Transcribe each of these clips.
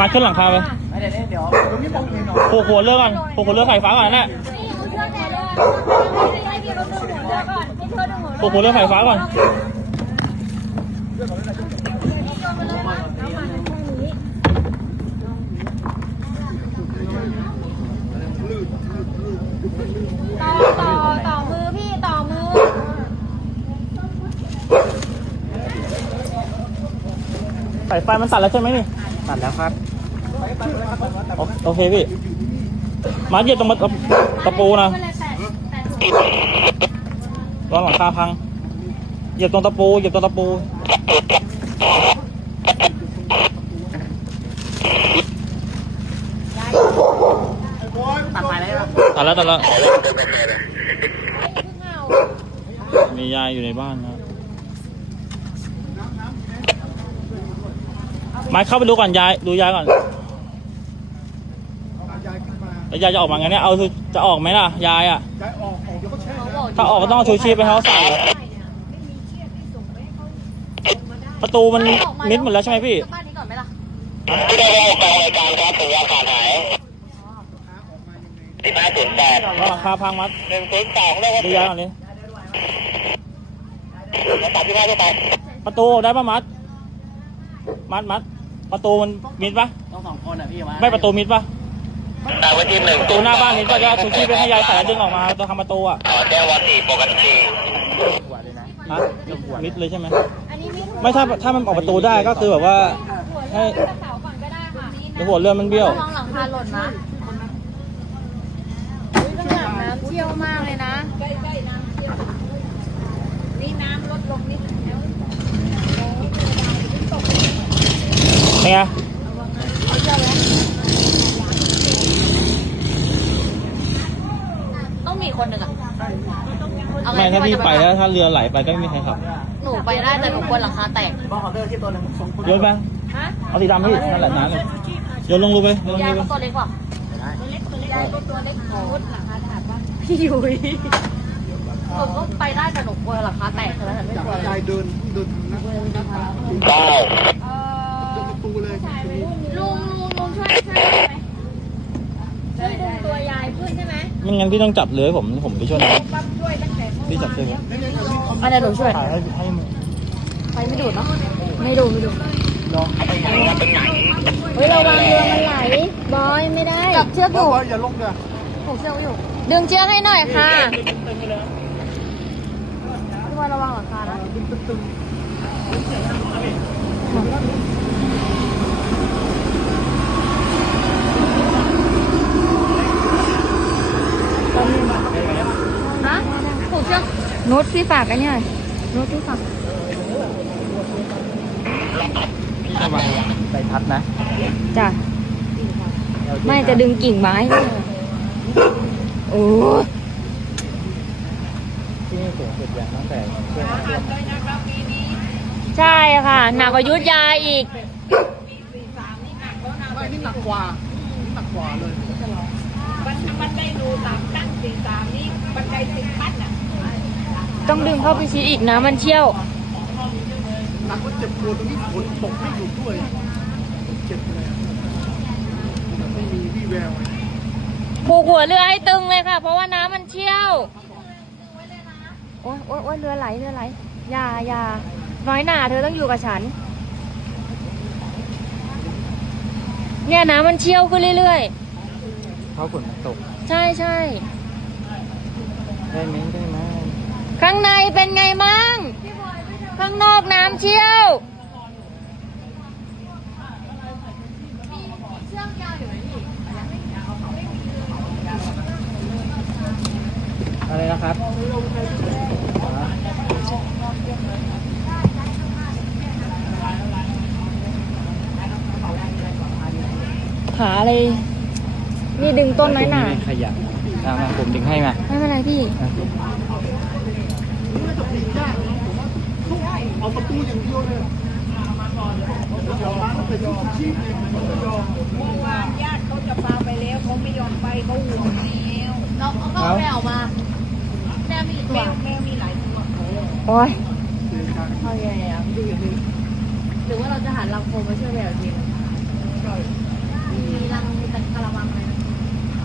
มาขึ้นหลังคาไปไม่เดี๋ยวเดี๋ยวเดี๋ยวพี่มองเห็นเหรอผูกหัวเรือก่อนผูกหัวเรือไฟฟ้าก่อนนั่นแหละนี่เอาเชือกแทนเลยไม่ได้พี่รถดึงหัวเรือก่อนให้เธอดึงหัวเรือผูกหัวเรือไฟฟ้าก่อนต่อต่อต่อมือพี่ต่อมือสายไฟมันตัดแล้วใช่ไหมนี่ ตัดแล้วครับ โอโอเคพี่ มาเหยียบตรงตะตะปูนะรองหลังคาพัง เหยียบตรงตะปู เหยียบตรงตะปูตัดไปแล้วครับตัดแล้วตัดแล้วมียายอยู่ในบ้านนะมาเข้าไปดูก่อนยาย ดูยายก่อนยายขึ้นมา แล้วยายจะออกมาไงเนี่ย เอาจะออกไหมล่ะ ยายอะ ยายออกออกเดี๋ยวก็แช่นะถ้าออกก็ต้องเอาชูชีพไปให้เขาใส่ประตูมันมิดหมดแล้วใช่ไหมพี่ บ้านนี้ก่อนไหมล่ะ ที่ได้รับฟังรายการครับถึงยาขาดหายสิบห้าศูนย์แปดรองหลังคาพังมัดหนึ่งศูนย์สองได้ครับดูยายก่อนดิแล้วตัดที่ห้าทั่วไปประตูได้ปะมัด มัดมัด ประตูมันมิดปะต้องสองคนอะพี่มาไม่ประตูมิดปะ ตามไว้ที่หนึ่งประตูหน้าบ้านมิดปะก็เอาชูชีพไปให้ยายใส่แล้วดึงออกมาตัวทำประตูอะขอแจ้งวันสี่ปกติหัวเลยนะฮะมิดเลยใช่ไหมอันนี้พี่ไม่ถ้าถ้ามันออกประตูได้ก็คือแบบว่าให้หัวเรือเสาก่อนก็ได้ค่ะเดี๋ยวหัวเรือมันเบี้ยวระวังหลังคาหล่นนะข้างหลังน้ำเชี่ยวมากเลยนะใกล้ๆน้ำเชี่ยวนี่น้ำลดลงนิดแล้วเป็นไง ต้ องมีคนหนึ่งอะเอาไม่งถ้าพี่จะไปแล้วถ้าเรือไหลไปก็ไม่มีใครขับหนูไปได้แต่หนูกลัวหลังคาแตกบอกเขาเดอร์ที่ตัวหนึ่งสองคนโยนไปฮะเอาสีดำพี่นั่นแหละน้ำเลยโยนลงรูไปโยนลงยายรูก็ไปตัวเล็กกว่าได้ยายก็ตัวเล็กมุดหลังคาแตกปะพี่ยุ้ยหนูก็ไปได้แต่หนูกลัวหลังคาแตกใช่ไหมแต่ไม่กลัวเลยยายเดินเดินนะเก้าเอเดินอประตูเลย ลุงลุงลุงช่วยช่วยได้ไหมช่วยดึงตัวยายขึ้นใช่ ไหมไม่งั้นพี่ต้องจับเรือให้ผมผมไปช่วยน้องพี่จับเรืออันนี้หนูช่วยถ่ายให้ให้มือไฟไม่ดูดเนาะไม่ดูไม่ดูลองเฮ้ยระวังเรือมันไหลบอยไม่ได้จับเชือกอยู่บอกอย่าลงเดี๋ยวผูกเชือกอยู่ ดึงเชือกให้หน่อยค่ะพี่บอยระวังหลังคานะฮะผูกเชือก นุชพี่ฝากกันเนี่ยนุชพี่ฝากระวังใส่ทัดนะจ้ะไม่จะดึงกิ่งไม้ โอ้ที่นี่สูงสุดอย่างตั้งแต่เครื่องท่วมใช่ค่ะหนักกว่ายุทธยาอีกไม่นี่หนักกว่านี่หนักกว่าเลยต้อ งดึงเข้าไปชิดอีกนะมันเชี่ยวหนักว่าเจ็บปวดตรงนี้ฝนตกไม่หยุดด้วยเจ็บเลยไม่มีวี่แววผูกหัวเรือให้ตึงเลยค่ะ เพราะว่าน้ำมันเชี่ยวโอ๊ยโอ๊ยโอ๊ยเรือไหลเรือไหลอย่าอย่าน้อยหนาเธอต้องอยู่กับฉัน เนี่ยน้ำมันเชี่ยวขึ้นเรื่อยเพราะฝนมันตกๆใช่ใช่ได้ไหมได้ไหม ข้างในเป็นไงมั่ง ข้างนอกน้ำเชี่ยวอะไรนะครับหาอะไร นี่ดึงต้นน้อยหนาขยับเอามาผมดึงให้มา ไม่เป็นไรพี่ เอา ประตูอย่างเดียวเลยเดี๋ยวมันไปชุดชีพเลยมันไม่ยอมเมื่อวานญาติเขาจะพาไปแล้วเขาไม่ยอมไปเขาห่วงแมวน้องเขาก็เอาแมวมาแมวมีแมวมีหลายตัวโอ้ยโอ้ยงอ่ดูยู่ดิหรือว่าเราจะหาลังโฟมมาช่วยแมวทีมีลังมีตะกระมังอะไรน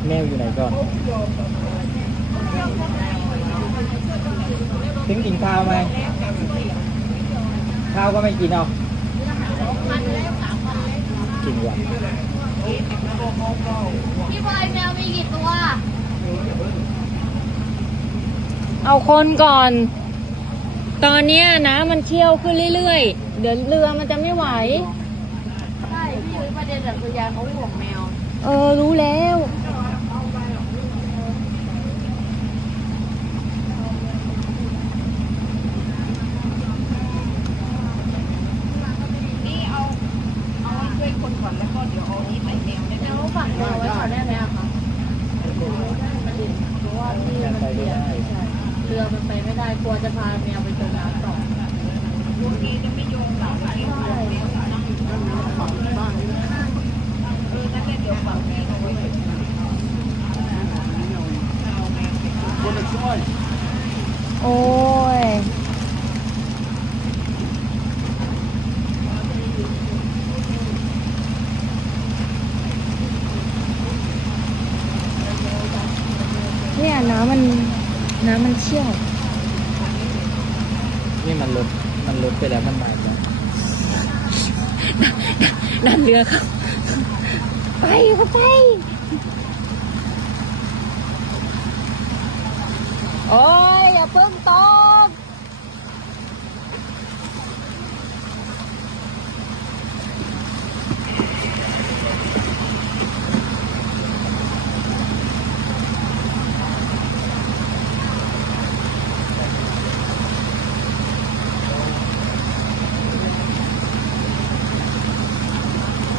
แมวอยู่ไหนก่อนถึงกินข้าวไหม ข้าวก็ไม่กินเอากินว่ะพี่บอยแมวมีกี่ตัว เอาคนก่อน ตอนเนี้ยน้ำมันเชี่ยวขึ้นเรื่อยๆ เดี๋ยวเรือมันจะไม่ไหว ใช่ พี่ยุ้ยประเด็นแบบคือยายเขาห่วงแมว เออ รู้แล้ว นี่เอา เอาไว้ช่วยคนก่อนแล้วก็เดี๋ยวเอานี้ใส่แมวได้ไหมแล้วฝังแมวไว้ก่อนได้ไหมอะคะเพราะว่าที่มันเปียกใช่เรือมันไปไม่ได้กลัวจะพาแมวไปจมน้ำต่อลูกนี้จะไม่ โยงหลังใช่เออนั่นแหละเดี๋ยวฝังแมวเอาไว้คนละช่วยโอ้ย เนี่ยน้ำมันน้ำมันเชี่ยว นี่มันลด มันลดไปแล้วมันมาแล้วดันเรือครับ ไปก็ไป โอ้ยอย่าเพิ่งตก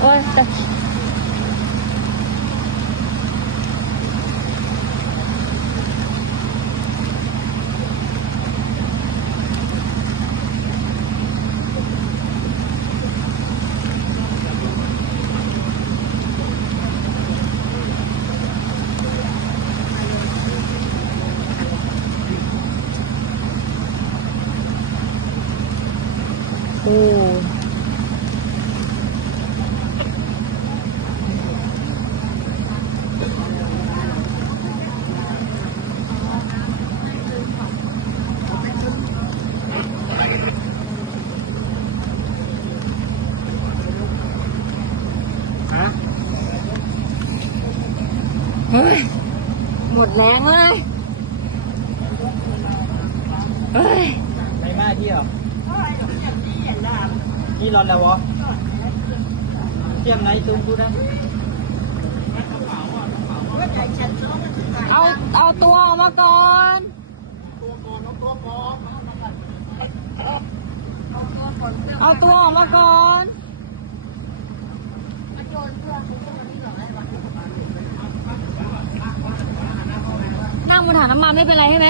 โอ้ยแต่โอ้เฮ้ย หมดแร งเลยเฮ้ยไปมาเที่ยวกี่รอนแล้ววะเที่ยงไหนตุ้มดูนะเอาเอาตัวออกมาก่อนเอาตัวออกมาก่อน งบนถังน้ำมันไม่เป็นไรใช่ไหม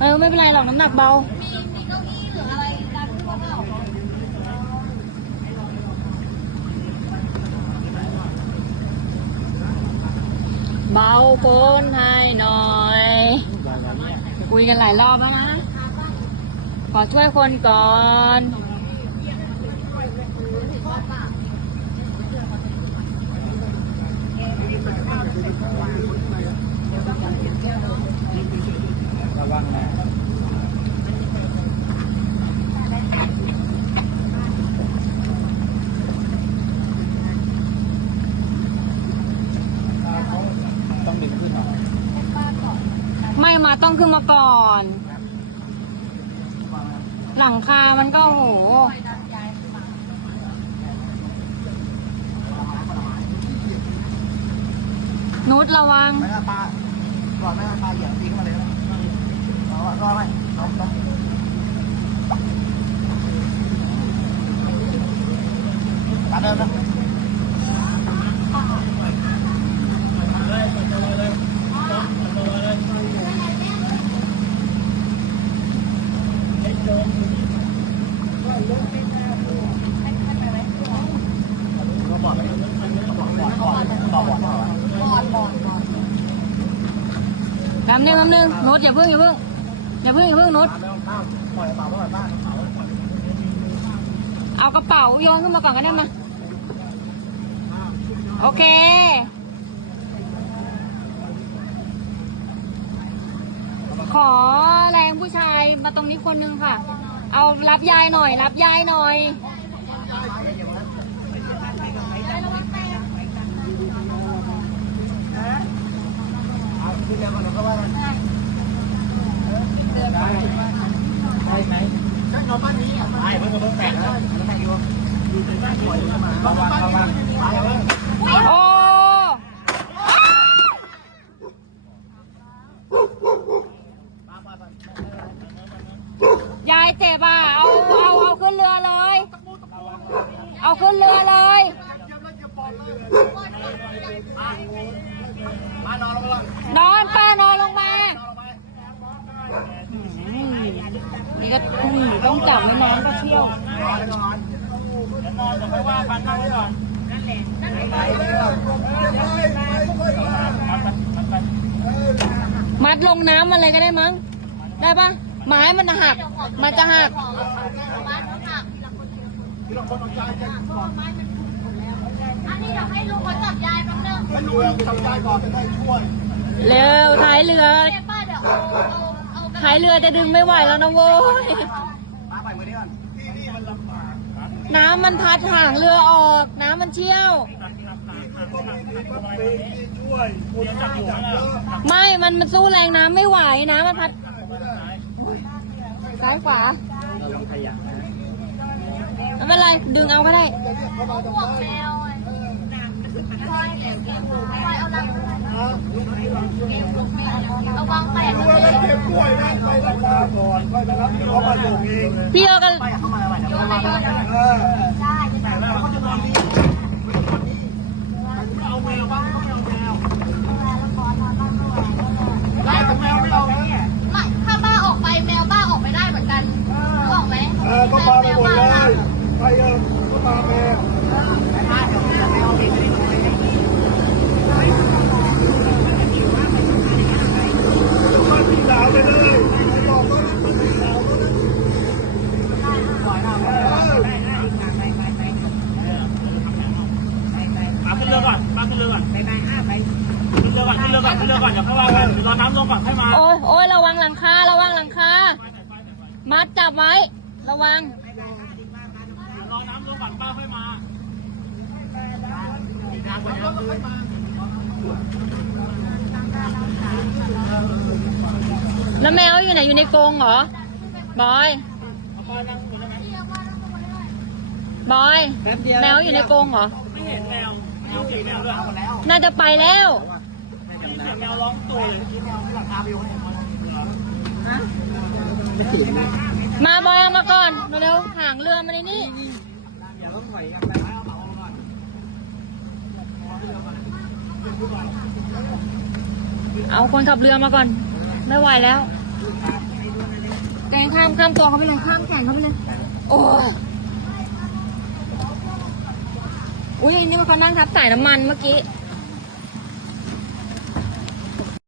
เออไม่เป็นไรหรอกน้ำหนักเบามีเก้าอี้หรืออะไรดันพวกเราเบาโฟนให้หน่อย คุยกันหลายรอบแล้วนะ ขอช่วยคนก่อน ระวังนะต้องดึงขึ้นเหรอ ไม่มา ต้องขึ้นมาก่อน หลังคา มันก็โห นุชระวัง ไม่น่าตาก่อนไม่น่าตาเหยียบตีเข้ามาเลยนะรอรอไหมรอรอตาเดิมนะ ต่อบอดต่อบอดนึงแป๊นึงโน้อย่าเพิ่งอย่าเพิ่งอย่าเพิ่งอย่าเพิ่งโน้อยกระเป๋าไว้อนบ้านกระเป๋าก่อนกรโยนขึ้นมาก่อนก็ได้มาโอเค ขอแรงผู้ชายมาตรงนี้คนนึงค่ะ เอารับยายหน่อย รับยายหน่อย โอ้ยายเจ็บอะ เอา เอา เอาขึ้นเรือเลย เอาขึ้นเรือเลย นอนป้านอนลงมาอืมนี่ก็อืมต้องจับไม่นอนก็เที่ยว มัด ลงน้ำอะไรก็ได้มั้ง ได้ปะไม้มันหัก มันจะหัก อันนี้เดี๋ยวให้ลุงเขาจับยายแป๊บนึงให้ลุงทำได้ก่อนจะได้ช่วยเร็วท้ายเรือเดี๋ยป้าเดี๋ยวเอาเอาเอาท้ายเรือจะดึงไม่ไหวแล้วนะโว้ยที่นี่มันลำบากน้ำมันพัดห่างเรือออก น้ำมันเชี่ยว ไม่ มันมันสู้แรงน้ำไม่ไหวน้ำมันพัดซ้ายขวาไม่เป็นไร ดึงเอาก็ได้พวกแมวไอ้คอยคอยเอาลังเอาวางแปะดูแล้วเก็บกล้วยนะไปรักษาก่อนค่อยไปรับเขามาส่งเอง พี่เอากัน เออ ใช่ เอาแมวบ้างไม่เอาแมวไล่แต่แมวไม่เอานะ ไม่ถ้าบ้าออกไปแมวบ้าออกไปได้เหมือนกันรู้ออกไหม เออก็พาไปหมดเลยไปเออก็พาแมวมาพี่สาวไปเลยไปบอกว่ามาพี่สาวเขานะเออ มาขึ้นเรือก่อนมาขึ้นเรือก่อนไปไปไปขึ้นเรือก่อนขึ้นเรือก่อนขึ้นเรือก่อนอย่าเข้าเรากันรอน้ำลงก่อนให้มา โอ้ยโอ้ยระวังหลังคา ระวังหลังคา มัดจับไว้ ระวัง รอน้ำลงก่อนป้าค่อยมา แล้วแมวอยู่ไหนอยู่ในกรงเหรอ บอย บอย แมวอยู่ในกรงเหรอ ไม่เห็นแมวแมวสีแมวด้วยแล้วน่าจะไปแล้วแมวร้องตัวเลยที่แมวหลังคาไปอยู่เนี่ยมาบอยเอามาก่อนเร็วๆห่างเรือมาในนี่ เอาคนขับเรือมาก่อน ไม่ไหวแล้วแกงข้ามข้ามตัวเขาไปเลยข้ามแขนเขาไปเลย โอ้ยอุ้ยอันนี้มันเขานั่งทับสายน้ำมันเมื่อกี้